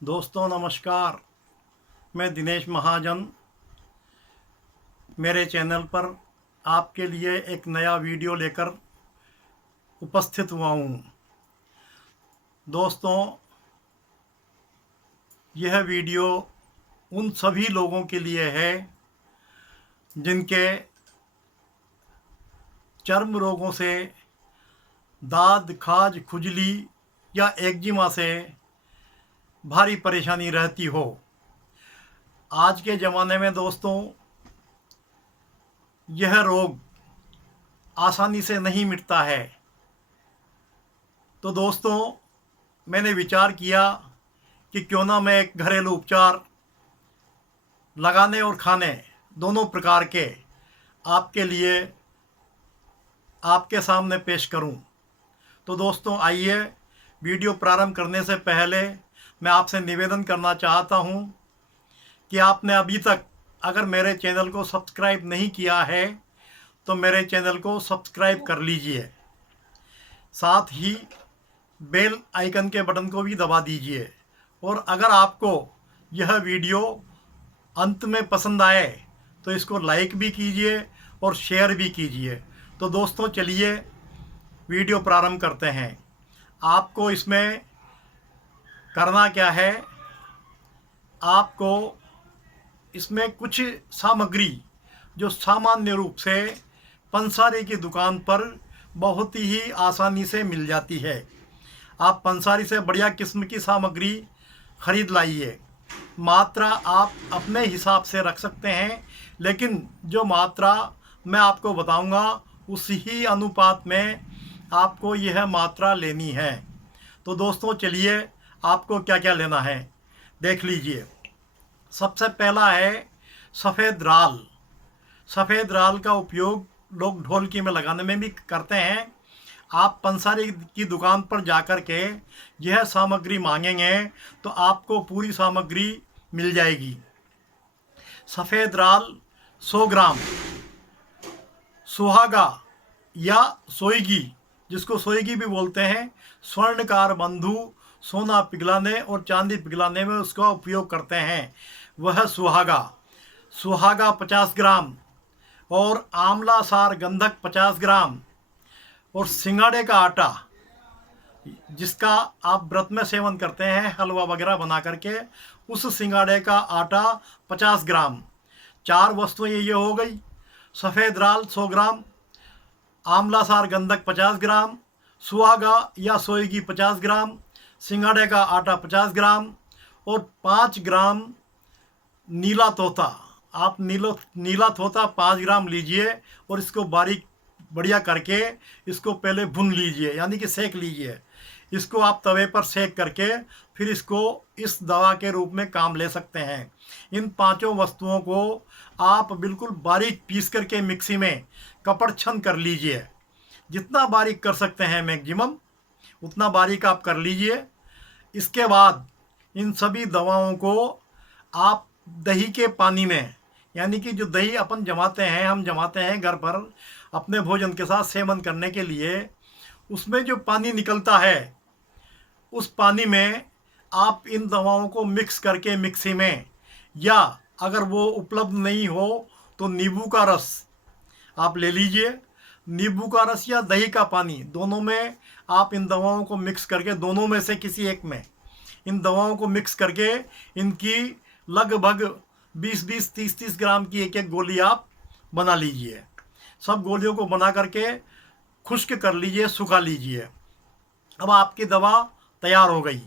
दोस्तों नमस्कार। मैं दिनेश महाजन मेरे चैनल पर आपके लिए एक नया वीडियो लेकर उपस्थित हुआ हूँ। दोस्तों, यह वीडियो उन सभी लोगों के लिए है जिनके चर्म रोगों से, दाद खाज खुजली या एक्जिमा से भारी परेशानी रहती हो। आज के ज़माने में दोस्तों यह रोग आसानी से नहीं मिटता है। तो दोस्तों, मैंने विचार किया कि क्यों ना मैं एक घरेलू उपचार लगाने और खाने दोनों प्रकार के आपके लिए आपके सामने पेश करूं। तो दोस्तों आइए, वीडियो प्रारंभ करने से पहले मैं आपसे निवेदन करना चाहता हूं कि आपने अभी तक अगर मेरे चैनल को सब्सक्राइब नहीं किया है तो मेरे चैनल को सब्सक्राइब कर लीजिए। साथ ही बेल आइकन के बटन को भी दबा दीजिए। और अगर आपको यह वीडियो अंत में पसंद आए तो इसको लाइक भी कीजिए और शेयर भी कीजिए। तो दोस्तों चलिए वीडियो प्रारंभ करते हैं। आपको इसमें करना क्या है, आपको इसमें कुछ सामग्री जो सामान्य रूप से पंसारी की दुकान पर बहुत ही आसानी से मिल जाती है, आप पंसारी से बढ़िया किस्म की सामग्री खरीद लाइए। मात्रा आप अपने हिसाब से रख सकते हैं, लेकिन जो मात्रा मैं आपको बताऊंगा उसी ही अनुपात में आपको यह मात्रा लेनी है। तो दोस्तों चलिए, आपको क्या क्या लेना है देख लीजिए। सबसे पहला है सफ़ेद राल। सफ़ेद राल का उपयोग लोग ढोलकी में लगाने में भी करते हैं। आप पंसारी की दुकान पर जाकर के यह सामग्री मांगेंगे तो आपको पूरी सामग्री मिल जाएगी। सफ़ेद राल 100 ग्राम, सुहागा या सोईगी, जिसको सोईगी भी बोलते हैं, स्वर्णकार बंधु सोना पिघलाने और चांदी पिघलाने में उसका उपयोग करते हैं, वह सुहागा। सुहागा 50 ग्राम और आंवला सार गंधक 50 ग्राम और सिंगाड़े का आटा, जिसका आप व्रत में सेवन करते हैं हलवा वगैरह बना करके, उस सिंगाड़े का आटा 50 ग्राम। 4 वस्तुएं ये हो गई। सफ़ेद राल 100 ग्राम, आंवला सार गंधक 50 ग्राम, सुहागा या सोईगी 50 ग्राम, सिंगाड़े का आटा 50 ग्राम और 5 ग्राम नीला तोता। आप नीला तोता 5 ग्राम लीजिए और इसको बारीक बढ़िया करके इसको पहले भून लीजिए, यानी कि सेक लीजिए। इसको आप तवे पर सेक करके फिर इसको इस दवा के रूप में काम ले सकते हैं। इन पांचों वस्तुओं को आप बिल्कुल बारीक पीस करके मिक्सी में कपड़ छन कर लीजिए। जितना बारीक कर सकते हैं मैक्सिमम उतना बारीक आप कर लीजिए। इसके बाद इन सभी दवाओं को आप दही के पानी में, यानी कि जो दही अपन जमाते हैं, हम जमाते हैं घर पर अपने भोजन के साथ सेवन करने के लिए, उसमें जो पानी निकलता है उस पानी में आप इन दवाओं को मिक्स करके मिक्सी में, या अगर वो उपलब्ध नहीं हो तो नींबू का रस आप ले लीजिए। नींबू का रस या दही का पानी, दोनों में आप इन दवाओं को मिक्स करके, दोनों में से किसी एक में इन दवाओं को मिक्स करके इनकी लगभग 20-20, 30-30 ग्राम की एक एक गोली आप बना लीजिए। सब गोलियों को बना करके खुश्क कर लीजिए, सुखा लीजिए। अब आपकी दवा तैयार हो गई।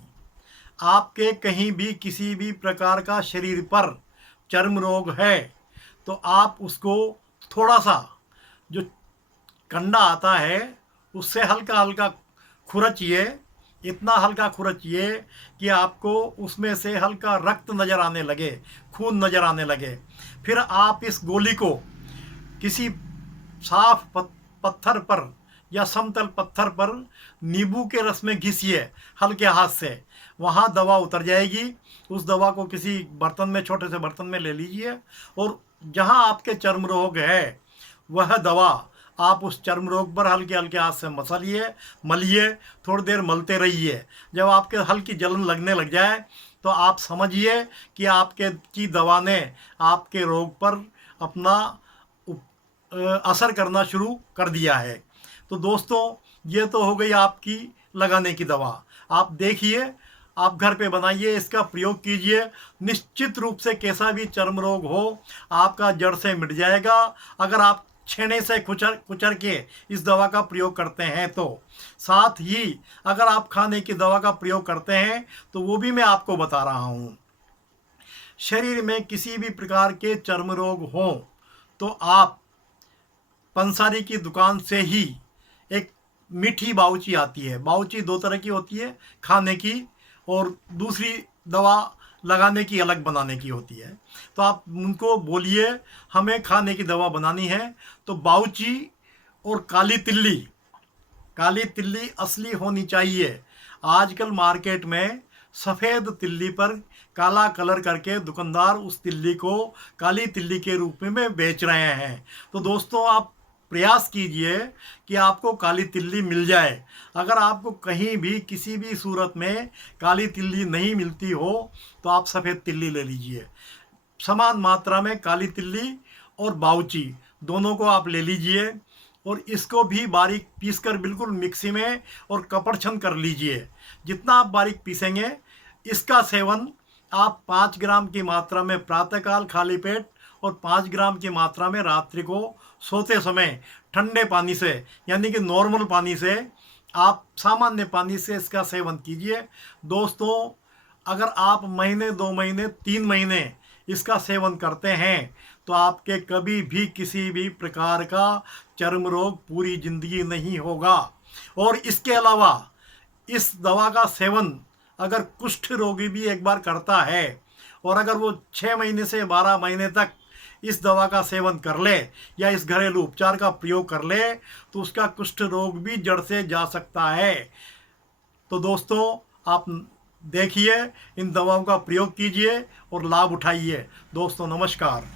आपके कहीं भी किसी भी प्रकार का शरीर पर चर्म रोग है तो आप उसको थोड़ा सा, जो कंडा आता है उससे हल्का हल्का खुरचिए। इतना हल्का खुरचिए कि आपको उसमें से हल्का रक्त नज़र आने लगे, खून नज़र आने लगे। फिर आप इस गोली को किसी साफ पत्थर पर या समतल पत्थर पर नींबू के रस में घिसिए हल्के हाथ से, वहाँ दवा उतर जाएगी। उस दवा को किसी बर्तन में, छोटे से बर्तन में ले लीजिए और जहाँ आपके चर्म रोग है वह दवा आप उस चर्म रोग पर हल्के हल्के हाथ से मलिए। थोड़ी देर मलते रहिए। जब आपके हल्की जलन लगने लग जाए तो आप समझिए कि आपके की दवा ने आपके रोग पर अपना असर करना शुरू कर दिया है। तो दोस्तों, ये तो हो गई आपकी लगाने की दवा। आप देखिए, आप घर पे बनाइए, इसका प्रयोग कीजिए। निश्चित रूप से कैसा भी चर्म रोग हो आपका जड़ से मिट जाएगा, अगर आप छेने से कुचर कुचर के इस दवा का प्रयोग करते हैं तो। साथ ही अगर आप खाने की दवा का प्रयोग करते हैं तो वो भी मैं आपको बता रहा हूँ। शरीर में किसी भी प्रकार के चर्म रोग हों तो आप पंसारी की दुकान से ही एक मीठी बाउची आती है। बाउची दो तरह की होती है, खाने की और दूसरी दवा लगाने की अलग बनाने की होती है। तो आप उनको बोलिए हमें खाने की दवा बनानी है, तो बाउची और काली तिल्ली असली होनी चाहिए। आजकल मार्केट में सफ़ेद तिल्ली पर काला कलर करके दुकानदार उस तिल्ली को काली तिल्ली के रूप में बेच रहे हैं। तो दोस्तों, आप प्रयास कीजिए कि आपको काली तिल्ली मिल जाए। अगर आपको कहीं भी किसी भी सूरत में काली तिल्ली नहीं मिलती हो तो आप सफ़ेद तिल्ली ले लीजिए। समान मात्रा में काली तिल्ली और बाउची दोनों को आप ले लीजिए और इसको भी बारीक पीसकर बिल्कुल मिक्सी में और कपड़छन कर लीजिए। जितना आप बारीक पीसेंगे, इसका सेवन आप 5 ग्राम की मात्रा में प्रातःकाल खाली पेट और 5 ग्राम की मात्रा में रात्रि को सोते समय ठंडे पानी से, यानी कि नॉर्मल पानी से, आप सामान्य पानी से इसका सेवन कीजिए। दोस्तों, अगर आप महीने 2 महीने 3 महीने इसका सेवन करते हैं तो आपके कभी भी किसी भी प्रकार का चर्म रोग पूरी जिंदगी नहीं होगा। और इसके अलावा इस दवा का सेवन अगर कुष्ठ रोगी भी एक बार करता है और अगर वो 6 महीने से 12 महीने तक इस दवा का सेवन कर ले या इस घरेलू उपचार का प्रयोग कर ले तो उसका कुष्ठ रोग भी जड़ से जा सकता है। तो दोस्तों, आप देखिए, इन दवाओं का प्रयोग कीजिए और लाभ उठाइए। दोस्तों, नमस्कार।